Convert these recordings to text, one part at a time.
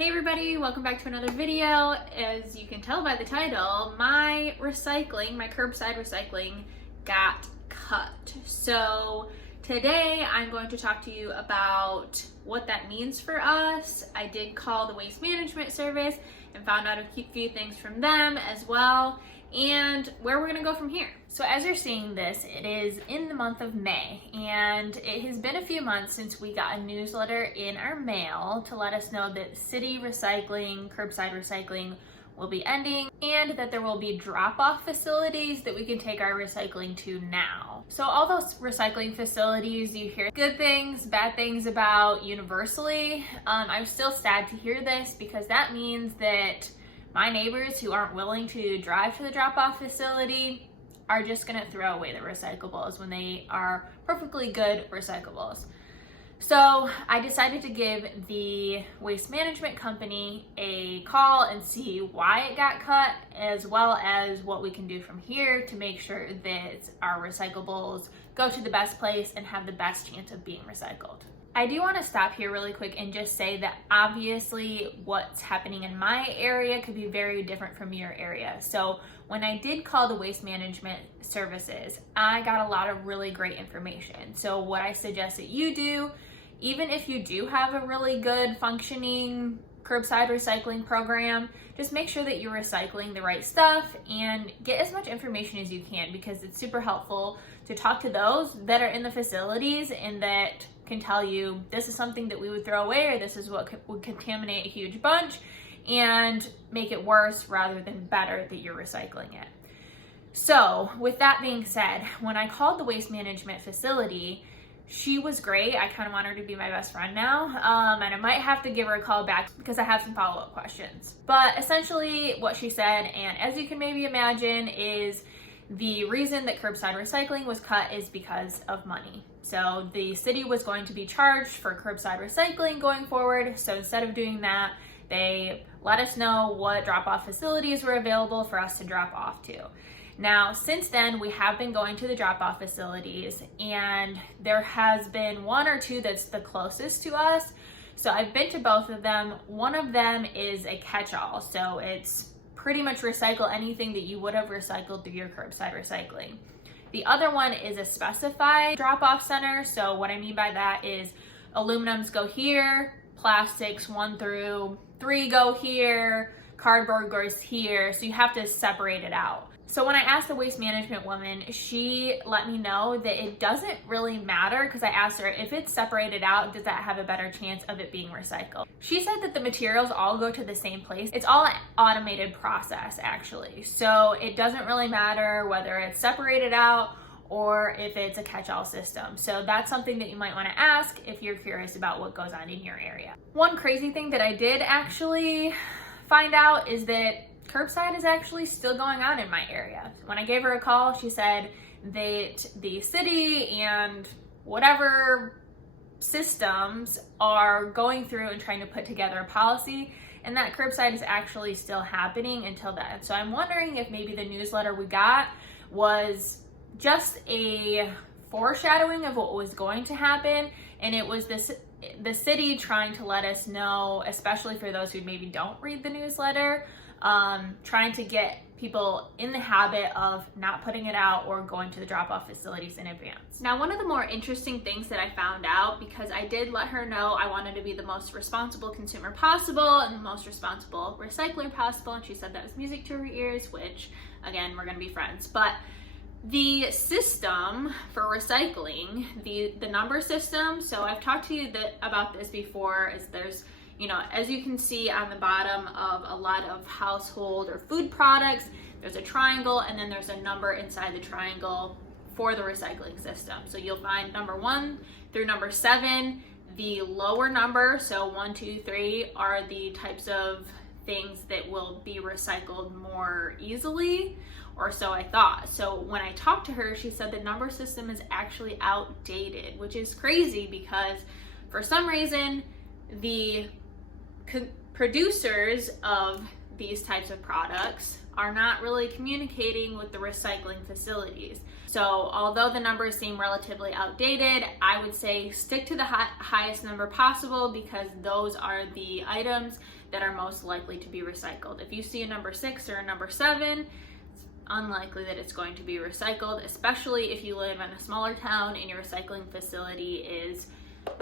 Hey everybody, welcome back to another video. As you can tell by the title, my curbside recycling got cut. So today I'm going to talk to you about what that means for us. I did call the waste management service and found out a few things from them as well, and where we're gonna go from here. So as you're seeing this, it is in the month of May, and it has been a few months since we got a newsletter in our mail to let us know that city recycling, curbside recycling will be ending, and that there will be drop-off facilities that we can take our recycling to now. So all those recycling facilities you hear good things, bad things about universally. I'm still sad to hear this because that means that my neighbors who aren't willing to drive to the drop-off facility are just gonna throw away the recyclables when they are perfectly good recyclables. So I decided to give the waste management company a call and see why it got cut, as well as what we can do from here to make sure that our recyclables go to the best place and have the best chance of being recycled. I do want to stop here really quick and just say that obviously what's happening in my area could be very different from your area. So when I did call the waste management services, I got a lot of really great information. So what I suggest that you do, even if you do have a really good functioning curbside recycling program, just make sure that you're recycling the right stuff and get as much information as you can, because it's super helpful to talk to those that are in the facilities and that can tell you this is something that we would throw away, or this is what would contaminate a huge bunch and make it worse rather than better that you're recycling it. So with that being said, when I called the waste management facility, she was great. I kind of want her to be my best friend now, and I might have to give her a call back because I have some follow-up questions. But essentially what she said, and as you can maybe imagine, is the reason that curbside recycling was cut is because of money. So the city was going to be charged for curbside recycling going forward. So instead of doing that, they let us know what drop-off facilities were available for us to drop off to. Now, since then, we have been going to the drop-off facilities, and there has been one or two that's the closest to us. So I've been to both of them. One of them is a catch-all, so it's pretty much recycle anything that you would have recycled through your curbside recycling. The other one is a specified drop-off center. So what I mean by that is aluminums go here, plastics 1 through 3 go here, cardboard goes here, so you have to separate it out. So when I asked the waste management woman, she let me know that it doesn't really matter, because I asked her if it's separated out, does that have a better chance of it being recycled? She said that the materials all go to the same place. It's all an automated process actually. So it doesn't really matter whether it's separated out or if it's a catch-all system. So that's something that you might want to ask if you're curious about what goes on in your area. One crazy thing that I did actually find out is that curbside is actually still going on in my area. When I gave her a call, she said that the city and whatever systems are going through and trying to put together a policy, and that curbside is actually still happening until then. So I'm wondering if maybe the newsletter we got was just a foreshadowing of what was going to happen, and it was the city trying to let us know, especially for those who maybe don't read the newsletter, trying to get people in the habit of not putting it out or going to the drop-off facilities in advance. Now, one of the more interesting things that I found out, because I did let her know I wanted to be the most responsible consumer possible and the most responsible recycler possible, and she said that was music to her ears, which, again, we're gonna be friends. But the system for recycling, the number system, so I've talked to you about this before, is there's, as you can see on the bottom of a lot of household or food products, there's a triangle, and then there's a number inside the triangle for the recycling system. So you'll find number 1 through number 7. The lower number, so 1, 2, 3, are the types of things that will be recycled more easily, or so I thought. So when I talked to her, she said the number system is actually outdated, which is crazy because for some reason, the producers of these types of products are not really communicating with the recycling facilities. So although the numbers seem relatively outdated, I would say stick to the highest number possible, because those are the items that are most likely to be recycled. If you see a number 6 or a number 7, it's unlikely that it's going to be recycled, especially if you live in a smaller town and your recycling facility is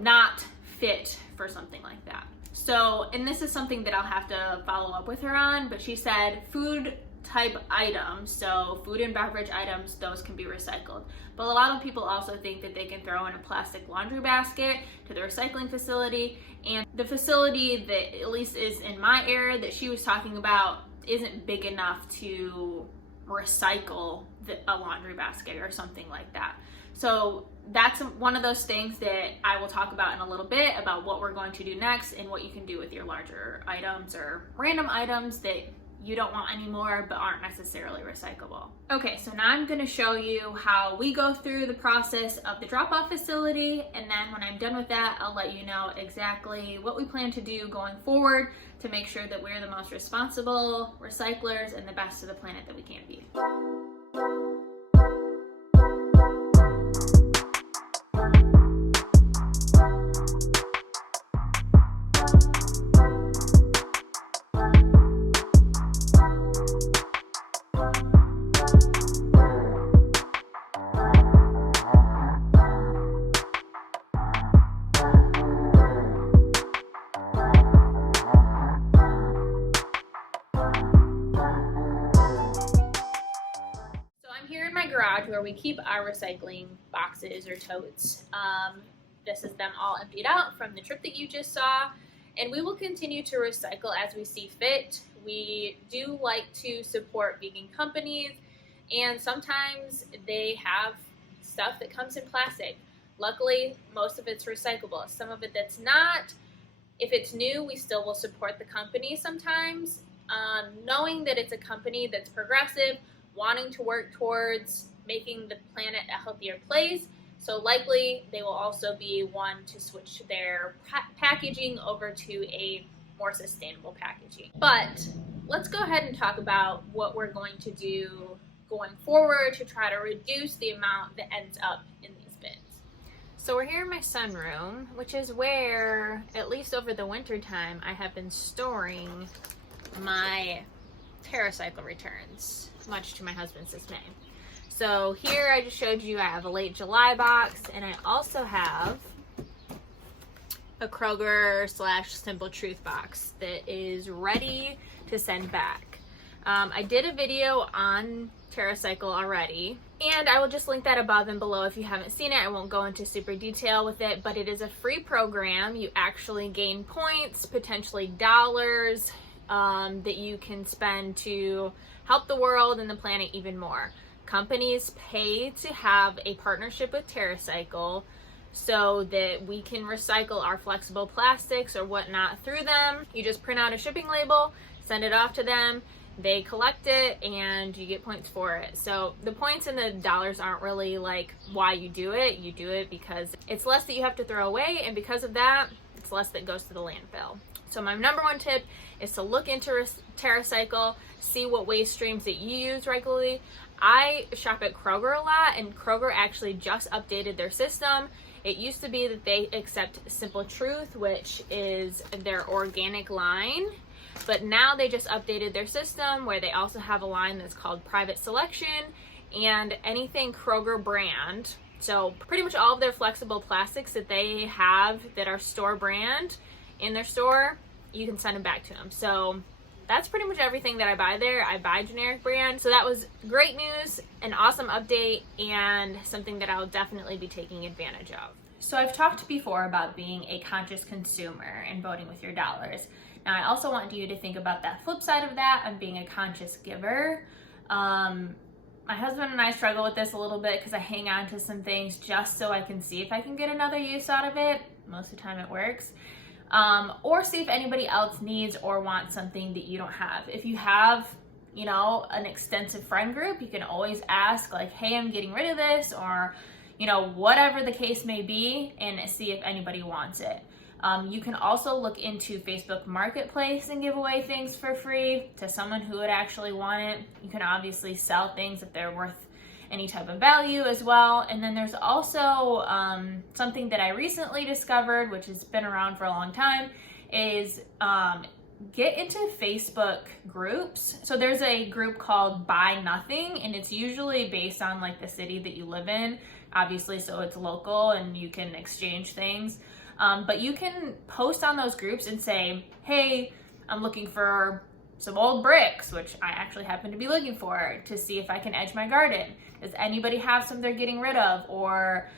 not fit for something like that. So, and this is something that I'll have to follow up with her on, but she said food type items, so food and beverage items, those can be recycled. But a lot of people also think that they can throw in a plastic laundry basket to the recycling facility, and the facility that at least is in my area that she was talking about isn't big enough to recycle a laundry basket or something like that. So that's one of those things that I will talk about in a little bit, about what we're going to do next and what you can do with your larger items or random items that you don't want anymore but aren't necessarily recyclable. Okay, so now I'm going to show you how we go through the process of the drop-off facility, and then when I'm done with that, I'll let you know exactly what we plan to do going forward to make sure that we're the most responsible recyclers and the best to the planet that we can be. Garage where we keep our recycling boxes or totes. This is them all emptied out from the trip that you just saw, and we will continue to recycle as we see fit. We do like to support vegan companies, and sometimes they have stuff that comes in plastic. Luckily, most of it's recyclable. Some of it that's not. If it's new, we still will support the company sometimes, knowing that it's a company that's progressive, wanting to work towards making the planet a healthier place. So likely they will also be one to switch their packaging over to a more sustainable packaging. But let's go ahead and talk about what we're going to do going forward to try to reduce the amount that ends up in these bins. So we're here in my sunroom, which is where, at least over the winter time, I have been storing my TerraCycle returns, much to my husband's dismay. So here I just showed you I have a late July box, and I also have a Kroger / Simple Truth box that is ready to send back. I did a video on TerraCycle already, and I will just link that above and below if you haven't seen it. I won't go into super detail with it, but it is a free program. You actually gain points, potentially dollars, that you can spend to help the world and the planet even more. Companies pay to have a partnership with TerraCycle so that we can recycle our flexible plastics or whatnot through them. You just print out a shipping label, send it off to them, they collect it, and you get points for it. So the points and the dollars aren't really like why you do it. You do it because it's less that you have to throw away, and because of that, it's less that goes to the landfill. So my number one tip is to look into TerraCycle, see what waste streams that you use regularly. I shop at Kroger a lot, and Kroger actually just updated their system. It used to be that they accept Simple Truth, which is their organic line, but now they just updated their system where they also have a line that's called Private Selection, and anything Kroger brand. So pretty much all of their flexible plastics that they have that are store brand in their store, you can send them back to them. So that's pretty much everything that I buy there. I buy generic brand. So that was great news, an awesome update, and something that I'll definitely be taking advantage of. So I've talked before about being a conscious consumer and voting with your dollars. Now I also want you to think about that flip side of that of being a conscious giver. My husband and I struggle with this a little bit because I hang on to some things just so I can see if I can get another use out of it. Most of the time it works. Or see if anybody else needs or wants something that you don't have. If you have, you know, an extensive friend group, you can always ask like, hey, I'm getting rid of this, or, you know, whatever the case may be, and see if anybody wants it. You can also look into Facebook Marketplace and give away things for free to someone who would actually want it. You can obviously sell things if they're worth any type of value as well. And then there's also something that I recently discovered, which has been around for a long time, is get into Facebook groups. So there's a group called Buy Nothing, and it's usually based on like the city that you live in, obviously, so it's local and you can exchange things. But you can post on those groups and say, hey, I'm looking for some old bricks, which I actually happen to be looking for, to see if I can edge my garden. Does anybody have some they're getting rid of? Or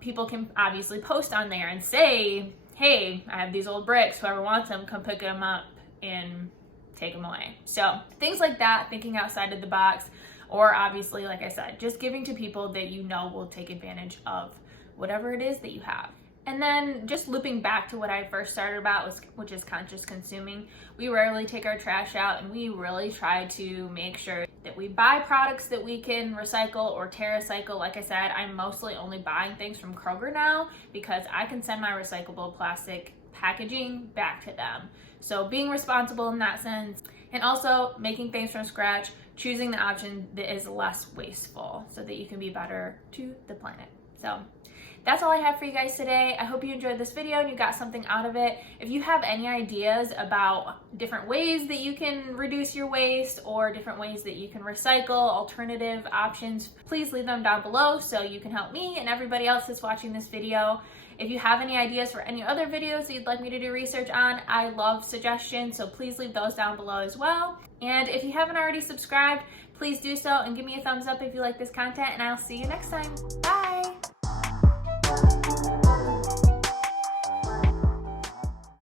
people can obviously post on there and say, hey, I have these old bricks, whoever wants them, come pick them up and take them away. So things like that, thinking outside of the box, or obviously, like I said, just giving to people that you know will take advantage of whatever it is that you have. And then just looping back to what I first started about, which is conscious consuming. We rarely take our trash out, and we really try to make sure that we buy products that we can recycle or TerraCycle. Like I said, I'm mostly only buying things from Kroger now because I can send my recyclable plastic packaging back to them. So being responsible in that sense, and also making things from scratch, choosing the option that is less wasteful so that you can be better to the planet. So that's all I have for you guys today. I hope you enjoyed this video and you got something out of it. If you have any ideas about different ways that you can reduce your waste or different ways that you can recycle, alternative options, please leave them down below so you can help me and everybody else that's watching this video. If you have any ideas for any other videos that you'd like me to do research on, I love suggestions, so please leave those down below as well. And if you haven't already subscribed, please do so and give me a thumbs up if you like this content, and I'll see you next time. Bye!